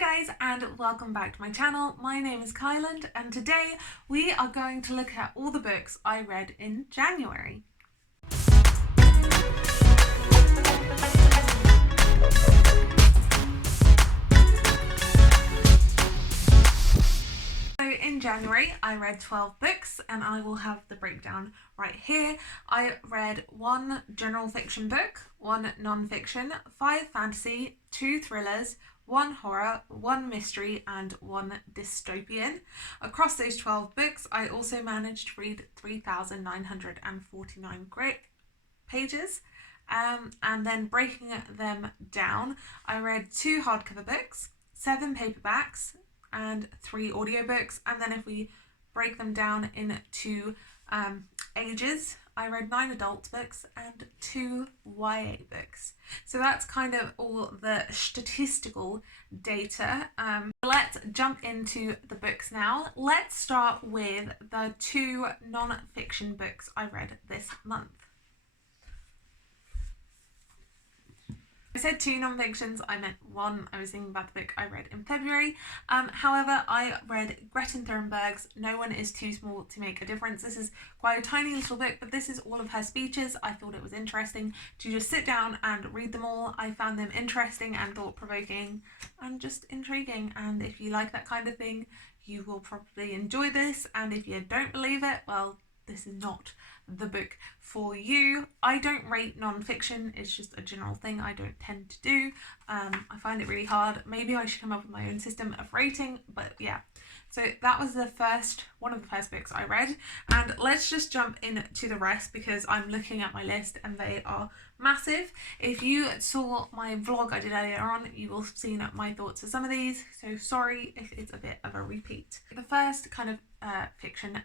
Hi guys and welcome back to my channel. My name is Kaihlynd and today we are going to look at all the books I read in January. So in January I read 12 books and I will have the breakdown right here. I read 1 general fiction book, 1 non-fiction, 5 fantasy, 2 thrillers, 1 horror, 1 mystery and 1 dystopian. Across those 12 books I also managed to read 3,949 great pages. And then breaking them down, I read 2 hardcover books, 7 paperbacks and 3 audiobooks, and then if we break them down into ages, I read 9 adult books and 2 YA books. So that's kind of all the statistical data. Let's jump into the books now. Let's start with the 2 non-fiction books I read this month. I said 2 non-fictions, I meant 1. I was thinking about the book I read in February. However, I read Greta Thunberg's No One Is Too Small to Make a Difference. This is quite a tiny little book, but this is all of her speeches. I thought it was interesting to just sit down and read them all. I found them interesting and thought-provoking and just intriguing. And if you like that kind of thing, you will probably enjoy this. And if you don't believe it, well, this is not the book for you. I don't rate non-fiction, it's just a general thing I don't tend to do. I find it really hard. Maybe I should come up with my own system of rating, but yeah. So that was one of the first books I read, and let's just jump into the rest because I'm looking at my list and they are massive. If you saw my vlog I did earlier on, you will have seen my thoughts of some of these, so sorry if it's a bit of a repeat. The first kind of fiction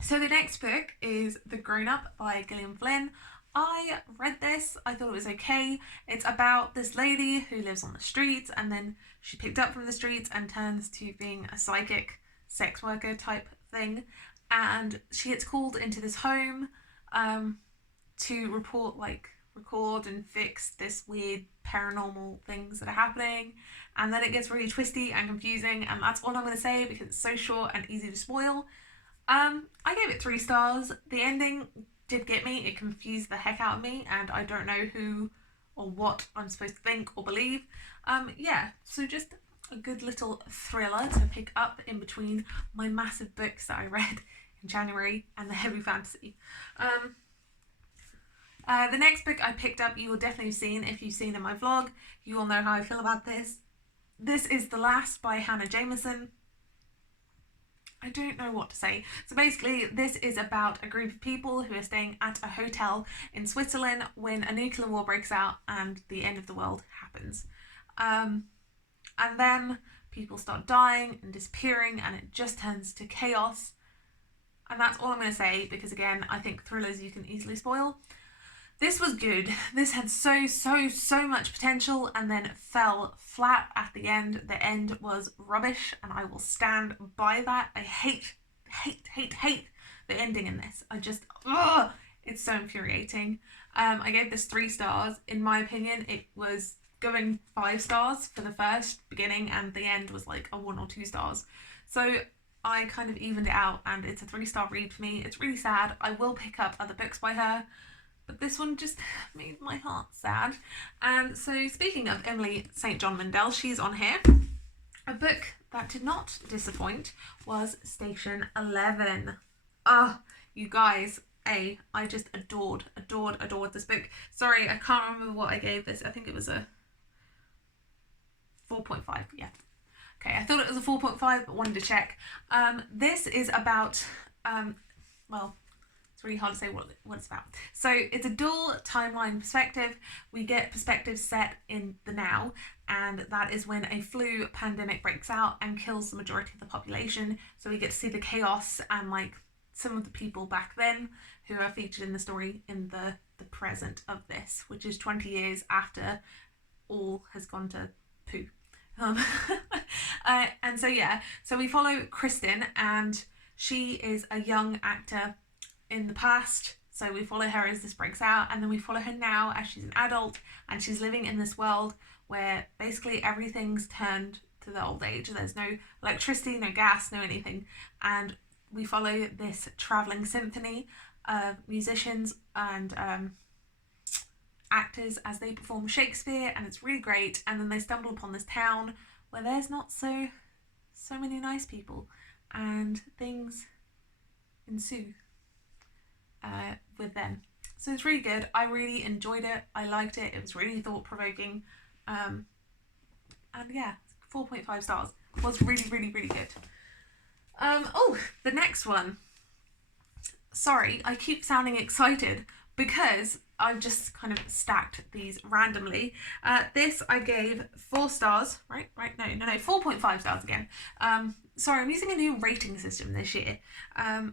so the next book is The Grown Up by Gillian Flynn. I read this, I thought it was okay. It's about this lady who lives on the streets and then she picked up from the streets and turns to being a psychic sex worker type thing, and she gets called into this home to record and fix this weird paranormal things that are happening, and then it gets really twisty and confusing, and that's all I'm going to say because it's so short and easy to spoil. I gave it 3 stars. The ending did get me. It confused the heck out of me and I don't know who or what I'm supposed to think or believe. Yeah, so just a good little thriller to pick up in between my massive books that I read in January and the heavy fantasy. The next book I picked up you will definitely have seen if you've seen in my vlog. You all know how I feel about this. This is The Last by Hannah Jameson. I don't know what to say. So basically this is about a group of people who are staying at a hotel in Switzerland when a nuclear war breaks out and the end of the world happens. And then people start dying and disappearing and it just turns to chaos. And that's all I'm going to say because again, I think thrillers you can easily spoil. This was good. This had so much potential and then fell flat at the end. The end was rubbish and I will stand by that. I hate the ending in this. It's so infuriating. I gave this 3 stars. In my opinion, it was going 5 stars for the first beginning and the end was like a 1 or 2 stars. So I kind of evened it out and it's a 3-star read for me. It's really sad. I will pick up other books by her, but this one just made my heart sad. And so speaking of Emily St. John Mandel, she's on here. A book that did not disappoint was Station 11. You guys, I just adored this book. Sorry, I can't remember what I gave this. I think it was a 4.5, yeah. Okay, I thought it was a 4.5, but wanted to check. This is about, well, it's really hard to say what it's about. So it's a dual timeline perspective. We get perspectives set in the now, and that is when a flu pandemic breaks out and kills the majority of the population. So we get to see the chaos and like some of the people back then who are featured in the story in the present of this, which is 20 years after all has gone to poo. And so yeah, so we follow Kristen and she is a young actor in the past, So we follow her as this breaks out, and then we follow her now as she's an adult and she's living in this world where basically everything's turned to the old age. There's no electricity, no gas, no anything. And we follow this travelling symphony of musicians and actors as they perform Shakespeare, and it's really great. And then they stumble upon this town where there's not so many nice people, and things ensue with them. So it's really good. I really enjoyed it. I liked it. It was really thought-provoking. And yeah, 4.5 stars. It was really, really, really good. Oh, the next one. Sorry, I keep sounding excited because I've just kind of stacked these randomly. This I gave 4 stars, right? No, 4.5 stars again. Sorry, I'm using a new rating system this year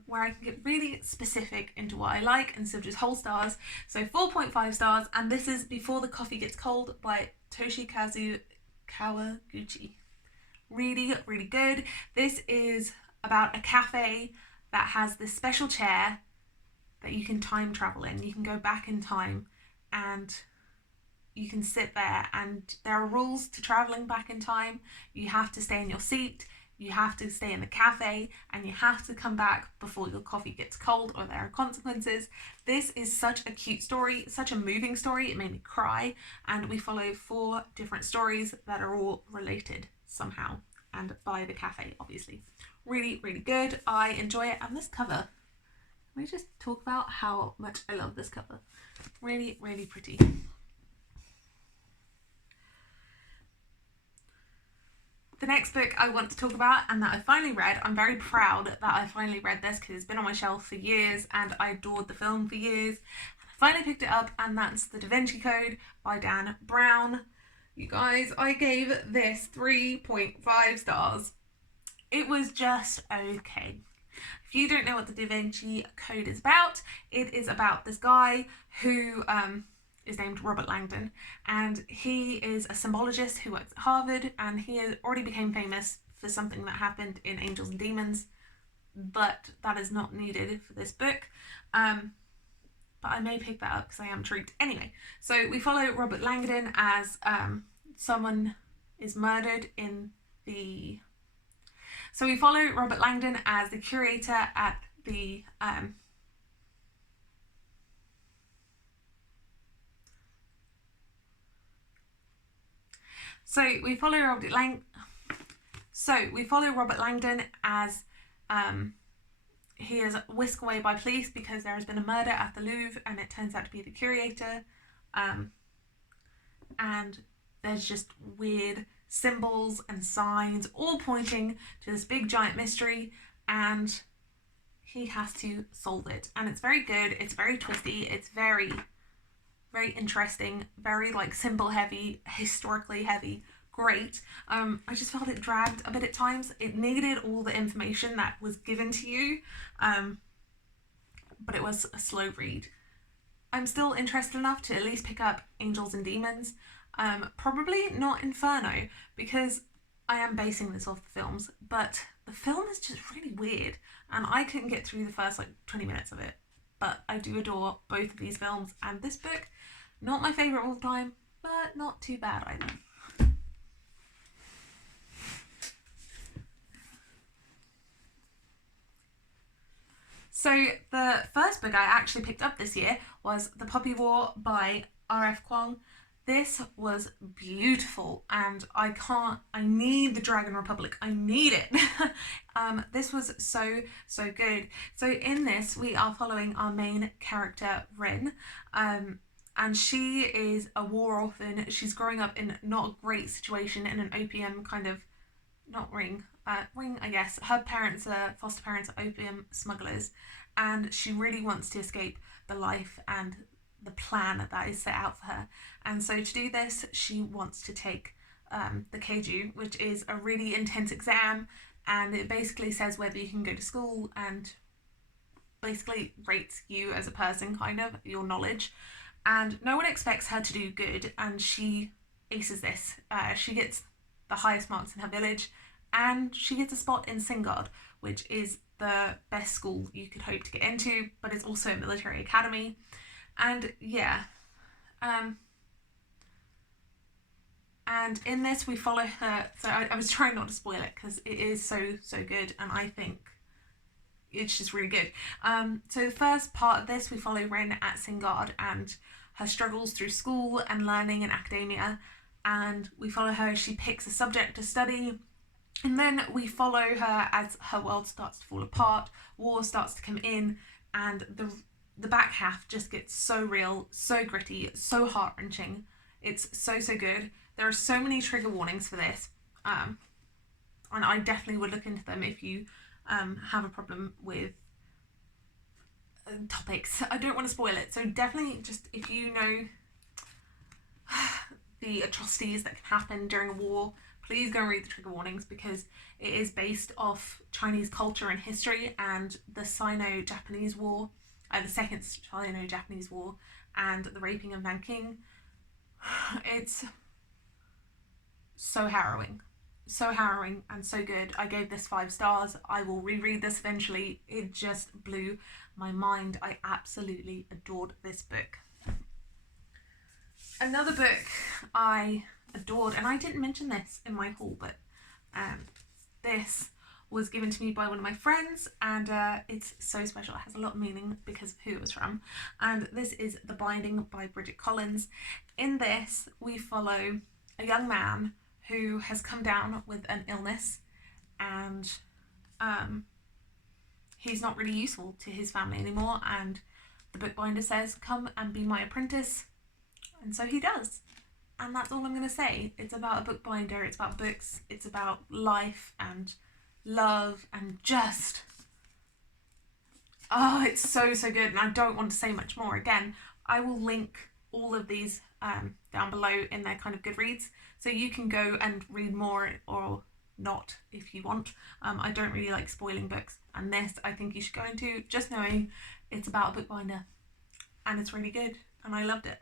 where I can get really specific into what I like instead of just whole stars. So 4.5 stars, and this is Before the Coffee Gets Cold by Toshikazu Kawaguchi. Really, really good. This is about a cafe that has this special chair that you can time travel in. You can go back in time and you can sit there, and there are rules to traveling back in time. You have to stay in your seat, you have to stay in the cafe, and you have to come back before your coffee gets cold or there are consequences. This is such a cute story, such a moving story. It made me cry, and we follow 4 different stories that are all related somehow, and by the cafe, obviously. Really, really good. I enjoy it. And this cover, let me just talk about how much I love this cover. Really, really pretty. The next book I want to talk about, and that I finally read, I'm very proud that I finally read this because it's been on my shelf for years and I adored the film for years. And I finally picked it up, and that's the DaVinci Code by Dan Brown. You guys, I gave this 3.5 stars. It was just okay. If you don't know what the DaVinci Code is about, it is about this guy who is named Robert Langdon, and he is a symbologist who works at Harvard, and he has already became famous for something that happened in Angels and Demons, but that is not needed for this book. But I may pick that up because I am intrigued. Anyway, so we follow Robert Langdon as someone is murdered in the... So we follow Robert Langdon as the curator at the we follow Robert Langdon as he is whisked away by police because there has been a murder at the Louvre, and it turns out to be the curator. And there's just weird symbols and signs all pointing to this big giant mystery, and he has to solve it. And it's very good, it's very twisty, it's very, very interesting, very like symbol heavy, historically heavy, great. I just felt it dragged a bit at times. It needed all the information that was given to you, but it was a slow read. I'm still interested enough to at least pick up Angels and Demons. Probably not Inferno, because I am basing this off the films, but the film is just really weird, and I couldn't get through the first 20 minutes of it. But I do adore both of these films, and this book, not my favourite all the time, but not too bad either. So the first book I actually picked up this year was The Poppy War by R.F. Kuang. This was beautiful, and I need the Dragon Republic. I need it. This was so good. So in this, we are following our main character, Rin, and she is a war orphan. She's growing up in not a great situation in an opium kind of, not ring, I guess. Her parents are, foster parents are opium smugglers, and she really wants to escape the life and the plan that is set out for her. And so to do this, she wants to take the Keiju, which is a really intense exam, and it basically says whether you can go to school and basically rates you as a person, kind of, your knowledge. And no one expects her to do good, and she aces this. She gets the highest marks in her village, and she gets a spot in Singard, which is the best school you could hope to get into, but it's also a military academy. And yeah, and in this we follow her, so I was trying not to spoil it because it is so good, and I think it's just really good. So the first part of this, we follow Rin at Singard and her struggles through school and learning and academia, and we follow her as she picks a subject to study, and then we follow her as her world starts to fall apart, war starts to come in, and the back half just gets so real, so gritty, so heart-wrenching. It's so good. There are so many trigger warnings for this, and I definitely would look into them if you have a problem with topics. I don't want to spoil it, so definitely just if you know the atrocities that can happen during a war, please go and read the trigger warnings, because it is based off Chinese culture and history and the Sino-Japanese War, the second Sino-Japanese War, and the raping of Nanking. It's so harrowing and so good. I gave this 5 stars. I will reread this eventually. It just blew my mind. I absolutely adored this book. Another book I adored, and I didn't mention this in my haul, but this was given to me by one of my friends, and it's so special. It has a lot of meaning because of who it was from, and this is The Binding by Bridget Collins. In this, we follow a young man who has come down with an illness, and he's not really useful to his family anymore, and the bookbinder says, come and be my apprentice, and so he does. And that's all I'm going to say. It's about a bookbinder, it's about books, it's about life and love, and just, oh, it's so good, and I don't want to say much more. Again, I will link all of these down below in their kind of Goodreads, so you can go and read more or not if you want. I don't really like spoiling books, and this I think you should go into just knowing it's about a bookbinder, and it's really good, and I loved it.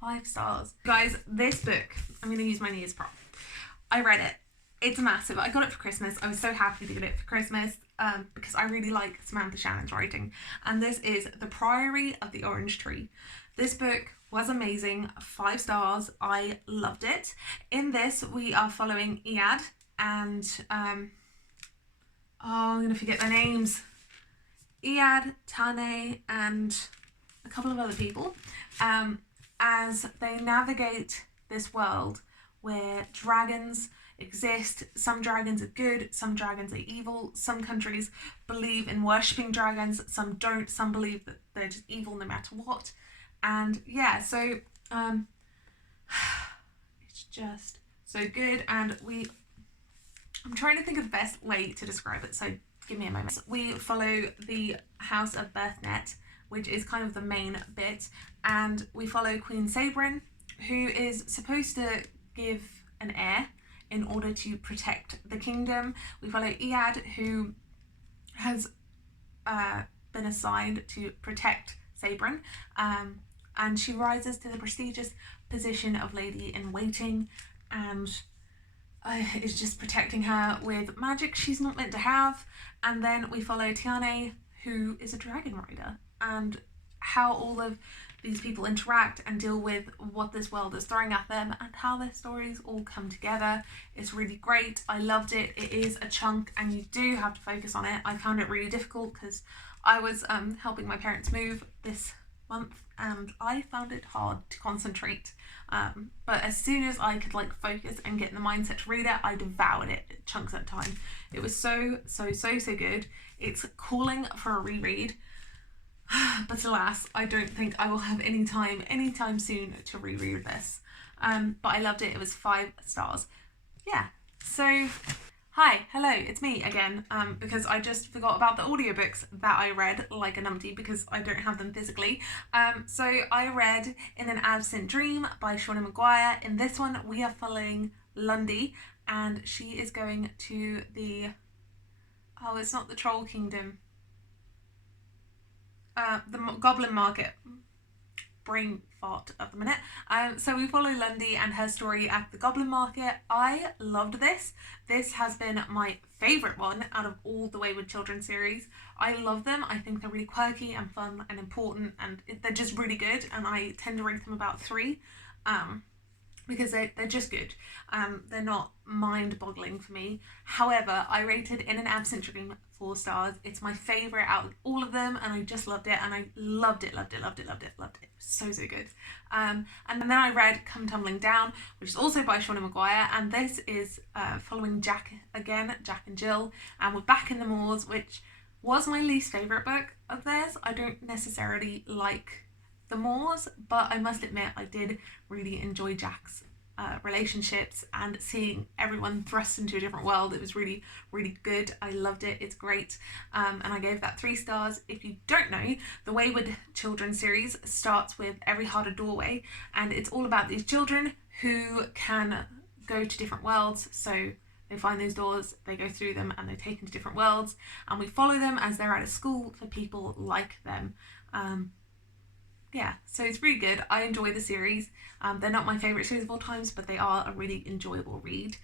5 stars. Guys, this book, I'm going to use my knee as prop. I read it. It's massive. I got it for Christmas. I was so happy to get it for Christmas because I really like Samantha Shannon's writing. And this is The Priory of the Orange Tree. This book was amazing. 5 stars. I loved it. In this, we are following Iad and I'm going to forget their names. Iad, Tane, and a couple of other people, as they navigate this world where dragons exist. Some dragons are good, some dragons are evil, some countries believe in worshipping dragons, some don't, some believe that they're just evil no matter what. And yeah, so it's just so good, and I'm trying to think of the best way to describe it, so give me a moment. We follow the House of Birthnet, which is kind of the main bit, and we follow Queen Sabrin, who is supposed to give an heir in order to protect the kingdom. We follow Iad, who has been assigned to protect Sabrin, and she rises to the prestigious position of Lady in Waiting, and is just protecting her with magic she's not meant to have. And then we follow Tiane, who is a dragon rider, and how all of these people interact and deal with what this world is throwing at them, and how their stories all come together. It's really great. I loved it. It is a chunk, and you do have to focus on it. I found it really difficult because I was helping my parents move this month, and I found it hard to concentrate. But as soon as I could focus and get in the mindset to read it, I devoured it chunks at a time. It was so good. It's calling for a reread. But alas, I don't think I will have any time anytime soon to reread this. But I loved it. It was 5 stars. Yeah. So, hi, hello, it's me again. Because I just forgot about the audiobooks that I read like a numpty because I don't have them physically. So I read In an Absent Dream by Shauna Maguire. In this one, we are following Lundy, and she is going to the, oh, it's not the Troll Kingdom. The Goblin Market. brain fart at the minute. So we follow Lundy and her story at the Goblin Market. I loved this. This has been my favourite one out of all the Wayward Children series. I love them. I think they're really quirky and fun and important, and they're just really good, and I tend to rate them about 3. Because they're just good. They're not mind-boggling for me. However, I rated In an Absent Dream 4 stars. It's my favourite out of all of them, and I just loved it, and I loved it. So good. And then I read Come Tumbling Down, which is also by Shauna Maguire, and this is following Jack again, Jack and Jill, and we're back in the moors, which was my least favourite book of theirs. I don't necessarily like the moors, but I must admit I did really enjoy Jack's relationships and seeing everyone thrust into a different world. It was really good. I loved it. It's great, and I gave that 3 stars. If you don't know, the Wayward Children series starts with Every Heart a Doorway, and it's all about these children who can go to different worlds. So they find those doors, they go through them, and they're taken to different worlds, and we follow them as they're at a school for people like them. Yeah, so it's really good. I enjoy the series. They're not my favourite series of all times, but they are a really enjoyable read.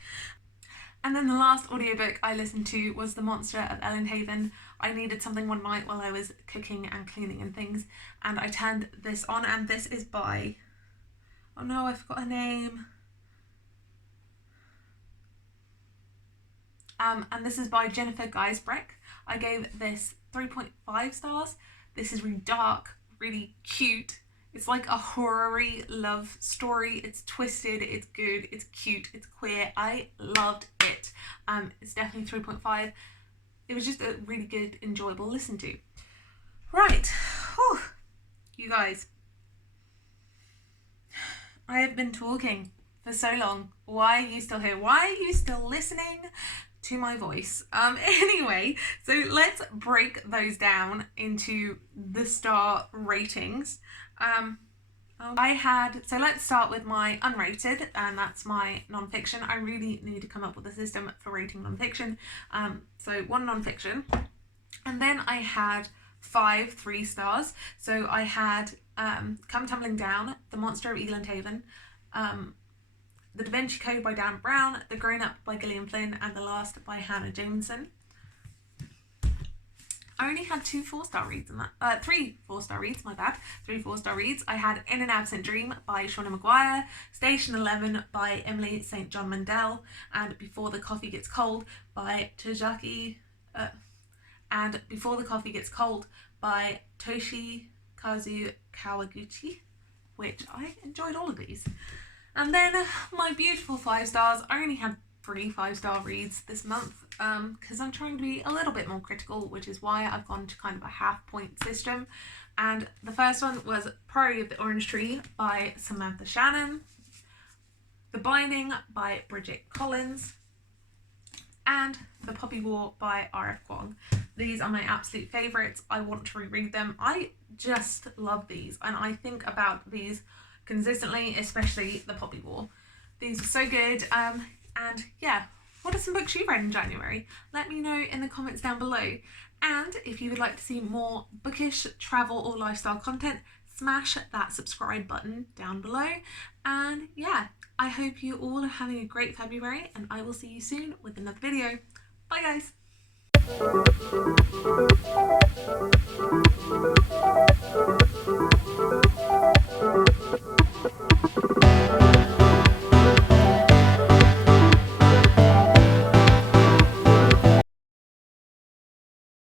And then the last audiobook I listened to was The Monster of Elendhaven. I needed something one night while I was cooking and cleaning and things, and I turned this on, and this is by... oh no, I forgot her name. And this is by Jennifer Geisbrecht. I gave this 3.5 stars. This is really dark, really cute. It's like a horror-y love story. It's twisted, it's good, it's cute, it's queer. I loved it. It's definitely 3.5. It was just a really good, enjoyable listen to. Right, whew. You guys, I have been talking for so long. Why are you still here? Why are you still listening to my voice? Anyway, so let's break those down into the star ratings. So let's start with my unrated, and that's my non-fiction. I really need to come up with a system for rating non-fiction. So 1 non-fiction, and then I had 5 3 stars. So I had Come Tumbling Down, The Monster of Elendhaven, The DaVinci Code by Dan Brown, The Grown Up by Gillian Flynn, and The Last by Hannah Jameson. I only had 2 4-star reads in that. 3 4-star reads, my bad. 3 4-star reads. I had In an Absent Dream by Shauna Maguire, Station 11 by Emily St. John Mandel, and Before the Coffee Gets Cold by Toshikazu Kawaguchi, which I enjoyed all of these. And then my beautiful 5 stars. I only had 3 5-star reads this month because I'm trying to be a little bit more critical, which is why I've gone to kind of a half-point system. And the first one was Priory of the Orange Tree by Samantha Shannon, The Binding by Bridget Collins, and The Poppy War by R.F. Kuang. These are my absolute favourites. I want to reread them. I just love these, and I think about these consistently, especially The Poppy War. These are so good. And yeah, what are some books you read in January? Let me know in the comments down below. And if you would like to see more bookish, travel or lifestyle content, smash that subscribe button down below. And yeah, I hope you all are having a great February, and I will see you soon with another video. Bye guys.